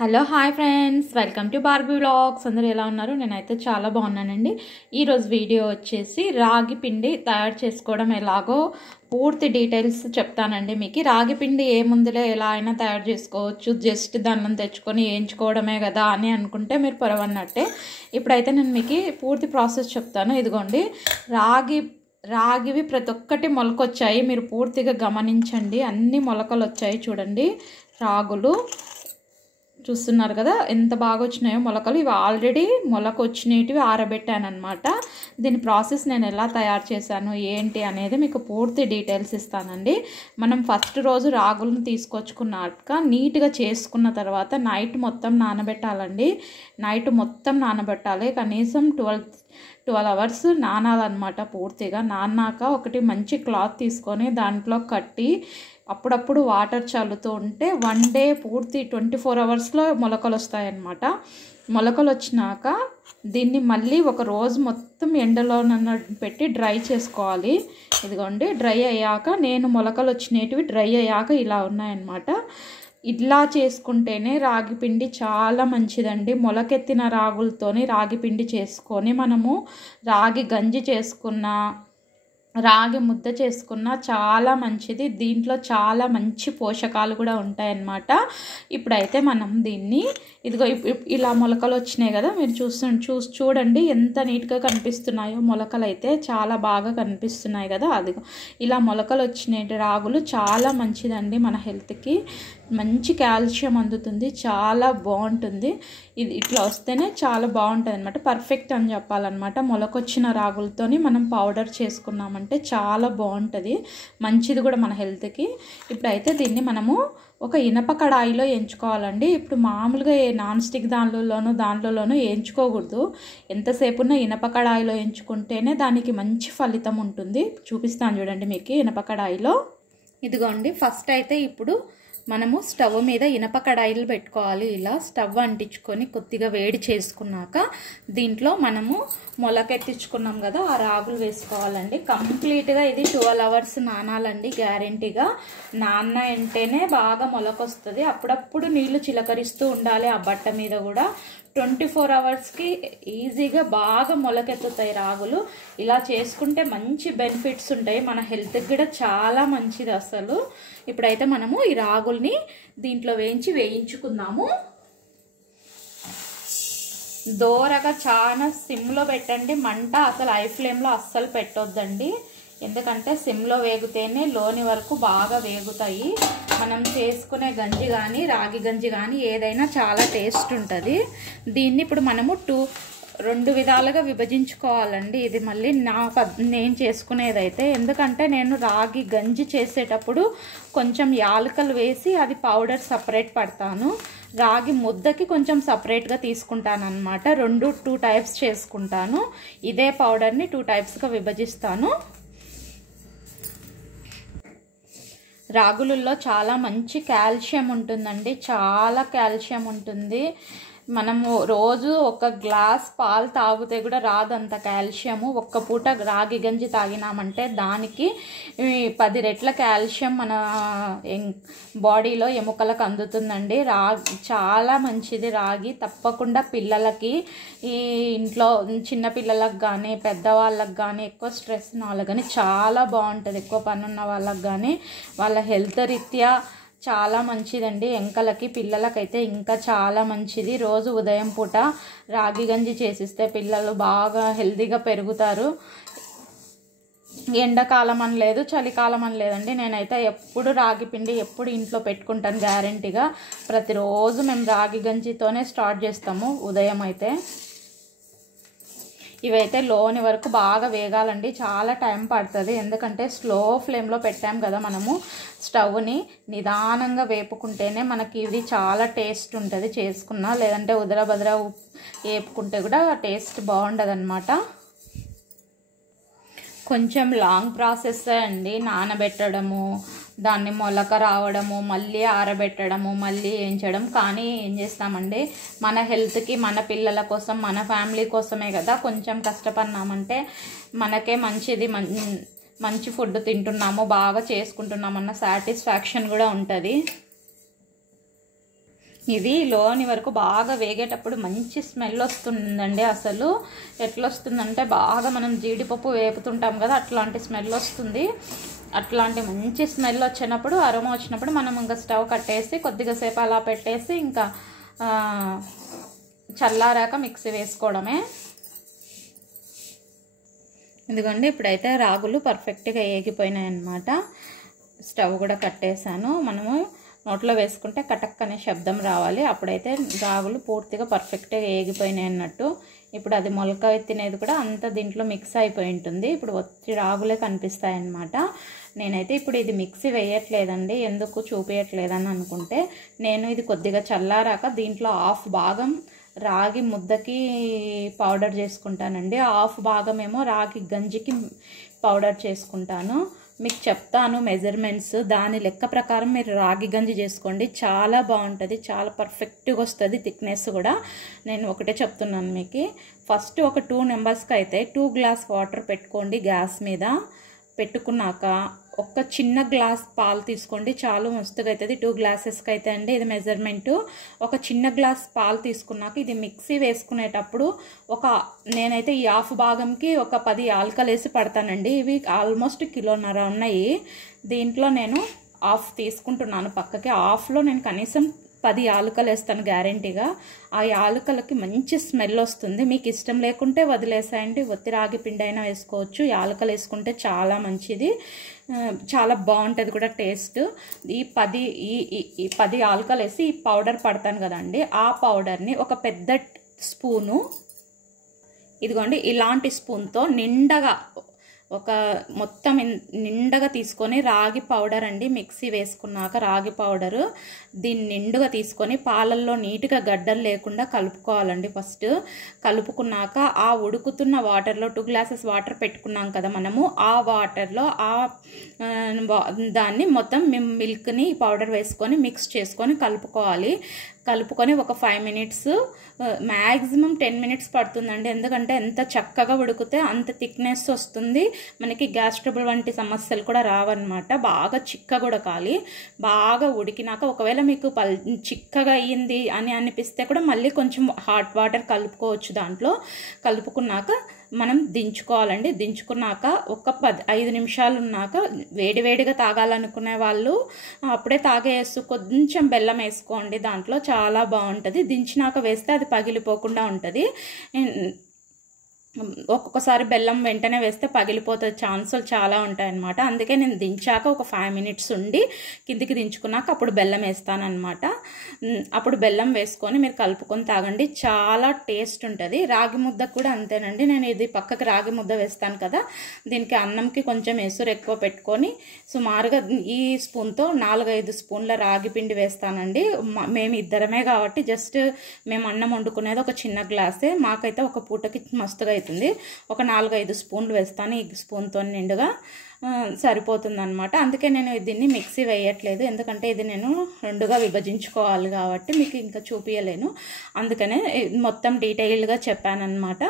Hello hi friends, welcome to Barbie vlogs. అందరూ ఎలా ఉన్నారు? నేనైతే చాలా బాగున్నానండి. ఈరోజు వీడియో వచ్చేసి రాగి పిండి తయారు చేసుకోవడం ఎలాగో పూర్తి డీటెయిల్స్ చెప్తానండి మీకు. రాగి పిండి ఏముందిలే ఎలా అయినా తయారు చేసుకోవచ్చు, జస్ట్ దానిలో తెచ్చుకొని వేయించుకోవడమే కదా అని అనుకుంటే మీరు పొరవన్నట్టే. ఇప్పుడైతే నేను మీకు పూర్తి ప్రాసెస్ చెప్తాను. ఇదిగోండి, రాగివి ప్రతి ఒక్కటి మొలకొచ్చాయి. మీరు పూర్తిగా గమనించండి, అన్ని మొలకలు వచ్చాయి. చూడండి, రాగులు చూస్తున్నారు కదా ఎంత బాగా వచ్చినాయో మొలకలు. ఇవి ఆల్రెడీ మొలక వచ్చినవి ఆరబెట్టాను అనమాట. దీని ప్రాసెస్ నేను ఎలా తయారు చేశాను ఏంటి అనేది మీకు పూర్తి డీటెయిల్స్ ఇస్తానండి. మనం ఫస్ట్ రోజు రాగులను తీసుకొచ్చుకున్నాక నీట్గా చేసుకున్న తర్వాత నైట్ మొత్తం నానబెట్టాలండి. నైట్ మొత్తం నానబెట్టాలి, కనీసం 12 అవర్స్ నానాలన్నమాట. పూర్తిగా నానాక ఒకటి మంచి క్లాత్ తీసుకొని దాంట్లో కట్టి అప్పుడప్పుడు వాటర్ చల్లుతూ ఉంటే 1 డే పూర్తి 24 అవర్స్లో మొలకలు వస్తాయన్నమాట. మొలకలు వచ్చినాక దీన్ని మళ్ళీ ఒక రోజు మొత్తం ఎండలో పెట్టి డ్రై చేసుకోవాలి. ఇదిగోండి, డ్రై అయ్యాక నేను మొలకలు వచ్చినవి డ్రై అయ్యాక ఇలా ఉన్నాయన్నమాట. ఇట్లా చేసుకుంటేనే రాగి పిండి చాలా మంచిదండి. మొలకెత్తిన రాగులతోని రాగి పిండి చేసుకొని మనము రాగి గంజి చేసుకున్న, రాగి ముద్ద చేసుకున్న చాలా మంచిది. దీంట్లో చాలా మంచి పోషకాలు కూడా ఉంటాయన్నమాట. ఇప్పుడైతే మనం దీన్ని ఇదిగో ఇలా మొలకలు వచ్చినాయి కదా, మీరు చూడండి ఎంత నీట్గా కనిపిస్తున్నాయో. మొలకలు అయితే చాలా బాగా కనిపిస్తున్నాయి కదా. అదిగో ఇలా మొలకలు వచ్చిన రాగులు చాలా మంచిదండి. మన హెల్త్కి మంచి కాల్షియం అందుతుంది, చాలా బాగుంటుంది. ఇది ఇట్లా వస్తేనే చాలా బాగుంటుంది అనమాట, పర్ఫెక్ట్ అని చెప్పాలన్నమాట. మొలకొచ్చిన రాగులతోని మనం పౌడర్ చేసుకున్నామంటే చాలా బాగుంటుంది, మంచిది కూడా మన హెల్త్కి. ఇప్పుడైతే దీన్ని మనము ఒక ఇనప కడాయిలో ఎంచుకోవాలండి. ఇప్పుడు మామూలుగా నాన్ స్టిక్ దాంట్లోనూ వేయించుకోకూడదు. ఎంతసేపు ఉన్న ఇనప కడాయిలో ఎంచుకుంటేనే దానికి మంచి ఫలితం ఉంటుంది. చూపిస్తాను చూడండి మీకు ఇనప కడాయిలో. ఇదిగోండి, ఫస్ట్ అయితే ఇప్పుడు మనము స్టవ్ మీద ఇనప కడాయిలు పెట్టుకోవాలి. ఇలా స్టవ్ అంటించుకొని కొద్దిగా వేడి చేసుకున్నాక దీంట్లో మనము మొలకెత్తించుకున్నాం కదా ఆ రాగులు వేసుకోవాలండి. కంప్లీట్గా ఇది 12 అవర్స్ నానాలండి, గ్యారెంటీగా. నాన్న అంటేనే బాగా మొలకొస్తుంది. అప్పుడప్పుడు నీళ్లు చిలకరిస్తూ ఉండాలి ఆ బట్ట మీద కూడా. 24 అవర్స్కి ఈజీగా బాగా మొలకెత్తుతాయి రాగులు. ఇలా చేసుకుంటే మంచి బెనిఫిట్స్ ఉంటాయి, మన హెల్త్కి కూడా చాలా మంచిది అసలు. ఇప్పుడైతే మనము ఈ రాగుల్ని దీంట్లో వేయించుకుందాము. దోరగా చాలా సిమ్లో పెట్టండి మంట, అసలు హై ఫ్లేమ్లో అస్సలు పెట్టొద్దండి. ఎందుకంటే సిమ్లో వేగితేనే లోని వరకు బాగా వేగుతాయి. మనం చేసుకునే గంజి కానీ రాగి గంజి కానీ ఏదైనా చాలా టేస్ట్ ఉంటుంది. దీన్ని ఇప్పుడు మనము 2 విధాలుగా విభజించుకోవాలండి. ఇది మళ్ళీ నేను చేసుకునేదైతే, ఎందుకంటే నేను రాగి గంజి చేసేటప్పుడు కొంచెం యాలకులు వేసి అది పౌడర్ సపరేట్ పడతాను. రాగి ముద్దకి కొంచెం సపరేట్గా తీసుకుంటాను అనమాట. 2 టైప్స్ చేసుకుంటాను. ఇదే పౌడర్ని 2 టైప్స్గా విభజిస్తాను. రాగులలో చాలా మంచి కాల్షియం ఉంటుందండి, చాలా కాల్షియం ఉంటుంది. మనము రోజు ఒక గ్లాస్ పాలు తాగితే కూడా రాదంత కాల్షియము. ఒక్క పూట రాగి గంజి తాగినామంటే దానికి 10 రెట్ల కాల్షియం మన బాడీలో ఎముకలకు అందుతుందండి. రాగి చాలా మంచిది. రాగి తప్పకుండా పిల్లలకి, ఈ ఇంట్లో చిన్న పిల్లలకు కానీ పెద్దవాళ్ళకి కానీ ఎక్కువ స్ట్రెస్ ఉన్న వాళ్ళకి కానీ చాలా బాగుంటుంది. ఎక్కువ పని ఉన్న వాళ్ళకి కానీ వాళ్ళ హెల్త్ రీత్యా చాలా మంచిదండి. ఎంకలకి పిల్లలకైతే ఇంకా చాలా మంచిది. రోజు ఉదయం పూట రాగి గంజి చేసిస్తే పిల్లలు బాగా హెల్తీగా పెరుగుతారు. ఎండాకాలం అని లేదు, చలికాలం అని లేదండి. నేనైతే ఎప్పుడు రాగి పిండి ఎప్పుడు ఇంట్లో పెట్టుకుంటాను గ్యారెంటీగా. ప్రతిరోజు మేము రాగి గంజితోనే స్టార్ట్ చేస్తాము ఉదయం అయితే. ఇవైతే లోని వరకు బాగా వేగాలండి, చాలా టైం పడుతుంది. ఎందుకంటే స్లో ఫ్లేమ్లో పెట్టాం కదా మనము స్టవ్ని. నిదానంగా వేపుకుంటేనే మనకి ఇది చాలా టేస్ట్ ఉంటుంది చేసుకున్నా. లేదంటే ఉదరబదర వేపుకుంటే కూడా టేస్ట్ బాగుండదు అనమాట. కొంచెం లాంగ్ ప్రాసెస్ అండి, నానబెట్టడము, దాన్ని మొలక రావడము, మళ్ళీ ఆరబెట్టడము, మళ్ళీ వేయించడం. కానీ ఏం చేస్తామండి, మన హెల్త్కి, మన పిల్లల కోసం, మన ఫ్యామిలీ కోసమే కదా కొంచెం కష్టపడినామంటే మనకే మంచిది. మంచి ఫుడ్ తింటున్నాము, బాగా చేసుకుంటున్నామన్న సాటిస్ఫాక్షన్ కూడా ఉంటుంది. ఇది లోని వరకు బాగా వేగేటప్పుడు మంచి స్మెల్ వస్తుందండి. అసలు ఎట్లా వస్తుందంటే బాగా మనం జీడిపప్పు వేపుతుంటాం కదా, అట్లాంటి స్మెల్ వస్తుంది. అట్లాంటి మంచి స్మెల్ వచ్చినప్పుడు, అరోమా వచ్చినప్పుడు మనం ఇంకా స్టవ్ కట్టేసి కొద్దిగా సేపు అలా పెట్టేసి ఇంకా చల్లారాక మిక్సీ వేసుకోవడమే. ఎందుకంటే ఇప్పుడైతే రాగులు పర్ఫెక్ట్గా ఏగిపోయినాయి అన్నమాట. స్టవ్ కూడా కట్టేసాను. మనము నోట్లో వేసుకుంటే కటక్ అనే శబ్దం రావాలి, అప్పుడైతే రాగులు పూర్తిగా పర్ఫెక్ట్గా ఏగిపోయినాయి అన్నట్టు. ఇప్పుడు అది మొలక ఎత్తినేది కూడా అంత దీంట్లో మిక్స్ అయిపోయి ఉంటుంది. ఇప్పుడు వచ్చి రాగులే కనిపిస్తాయి అన్నమాట. నేనైతే ఇప్పుడు ఇది మిక్సీ వేయట్లేదండి, ఎందుకు చూపించట్లేదని అనుకుంటే, నేను ఇది కొద్దిగా చల్లారాక దీంట్లో హాఫ్ భాగం రాగి ముద్దకి పౌడర్ చేసుకుంటానండి, హాఫ్ భాగం ఏమో రాగి గంజికి పౌడర్ చేసుకుంటాను. మీకు చెప్తాను మెజర్మెంట్స్, దాని లెక్క ప్రకారం మీరు రాగి గంజి చేసుకోండి, చాలా బాగుంటుంది, చాలా పర్ఫెక్ట్గా వస్తుంది. థిక్నెస్ కూడా నేను ఒకటే చెప్తున్నాను మీకు. ఫస్ట్ ఒక 2 మెంబర్స్కి అయితే 2 గ్లాస్ వాటర్ పెట్టుకోండి. గ్యాస్ మీద పెట్టుకున్నాక ఒక చిన్న గ్లాస్ పాలు తీసుకోండి, చాలు మస్తుగా అవుతుంది. 2 గ్లాసెస్కి అయితే అండి ఇది మెజర్మెంటు. ఒక చిన్న గ్లాస్ పాలు తీసుకున్నాక ఇది మిక్సీ వేసుకునేటప్పుడు నేనైతే ఈ హాఫ్ భాగంకి ఒక 10 యాలకలు వేసి పడతానండి. ఇవి ఆల్మోస్ట్ 1.5 కిలో ఉన్నాయి. దీంట్లో నేను హాఫ్ తీసుకుంటున్నాను పక్కకి. హాఫ్లో నేను కనీసం 10 యాలకలు వేస్తాను గ్యారెంటీగా. ఆ యాలకలకి మంచి స్మెల్ వస్తుంది. మీకు ఇష్టం లేకుంటే వదిలేసాయండి, ఒత్తి రాగి పిండి అయినా వేసుకోవచ్చు. యాలకలు వేసుకుంటే చాలా మంచిది, చాలా బాగుంటుంది కూడా టేస్ట్. ఈ 10 యాలకలు వేసి ఈ పౌడర్ పడతాను కదండి, ఆ పౌడర్ని ఒక పెద్ద స్పూను, ఇదిగోండి ఇలాంటి స్పూన్తో నిండగా మొత్తం నిండగా తీసుకొని, రాగి పౌడర్ అండి మిక్సీ వేసుకున్నాక రాగి పౌడరు దీన్ని నిండుగా తీసుకొని పాలల్లో నీట్గా గడ్డలు లేకుండా కలుపుకోవాలండి. ఫస్ట్ కలుపుకున్నాక ఆ ఉడుకుతున్న వాటర్లో 2 గ్లాసెస్ వాటర్ పెట్టుకున్నాం కదా మనము, ఆ వాటర్లో దాన్ని మొత్తం మిల్క్ని పౌడర్ వేసుకొని మిక్స్ చేసుకొని కలుపుకోవాలి. కలుపుకొని ఒక 5 మినిట్స్, మ్యాక్సిమం 10 మినిట్స్ పడుతుందండి. ఎందుకంటే ఎంత చక్కగా ఉడికితే అంత థిక్నెస్ వస్తుంది, మనకి గ్యాస్ ట్రబుల్ వంటి సమస్యలు కూడా రావన్నమాట. బాగా చిక్కగా ఉడకాలి. బాగా ఉడికినాక ఒకవేళ మీకు చిక్కగా అయ్యింది అని అనిపిస్తే కూడా మళ్ళీ కొంచెం హాట్ వాటర్ కలుపుకోవచ్చు. దాంట్లో కలుపుకున్నాక మనం దించుకోవాలండి. దించుకున్నాక ఒక 5 నిమిషాలు ఉన్నాక వేడివేడిగా తాగాలనుకునే వాళ్ళు అప్పుడే తాగేస్తూ కొంచెం బెల్లం వేసుకోండి, దాంట్లో చాలా బాగుంటుంది. దించినాక వేస్తే అది పగిలిపోకుండా ఉంటుంది. ఒక్కొక్కసారి బెల్లం వెంటనే వేస్తే పగిలిపోతే ఛాన్సులు చాలా ఉంటాయన్నమాట. అందుకే నేను దించాక ఒక 5 మినిట్స్ ఉండి కిందికి దించుకున్నాక అప్పుడు బెల్లం వేస్తానన్నమాట. అప్పుడు బెల్లం వేసుకొని మీరు కలుపుకొని తాగండి, చాలా టేస్ట్ ఉంటుంది. రాగి ముద్ద కూడా అంతేనండి. నేను ఇది పక్కకి రాగి ముద్ద వేస్తాను కదా, దీనికి అన్నంకి కొంచెం ఎసురు ఎక్కువ పెట్టుకొని సుమారుగా ఈ స్పూన్తో 4-5 స్పూన్ల రాగి పిండి వేస్తానండి. మేము ఇద్దరమే కాబట్టి జస్ట్ మేము అన్నం వండుకునేది ఒక చిన్న గ్లాసే, మాకైతే ఒక పూటకి మస్తుగా అవుతుంది. ఒక 4-5 స్పూన్లు వేస్తాను, ఈ స్పూన్తో నిండుగా సరిపోతుంది అనమాట. అందుకే నేను దీన్ని మిక్సీ వేయట్లేదు, ఎందుకంటే ఇది నేను 2గా విభజించుకోవాలి కాబట్టి మీకు ఇంకా చూపించలేను. అందుకనే మొత్తం డీటెయిల్గా చెప్పానన్నమాట.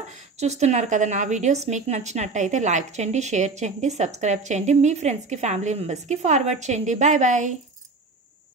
చూస్తున్నారు కదా నా వీడియోస్. మీకు నచ్చినట్టయితే లైక్ చేయండి, షేర్ చేయండి, సబ్స్క్రైబ్ చేయండి, మీ ఫ్రెండ్స్కి ఫ్యామిలీ మెంబర్స్కి ఫార్వర్డ్ చేయండి. Bye bye.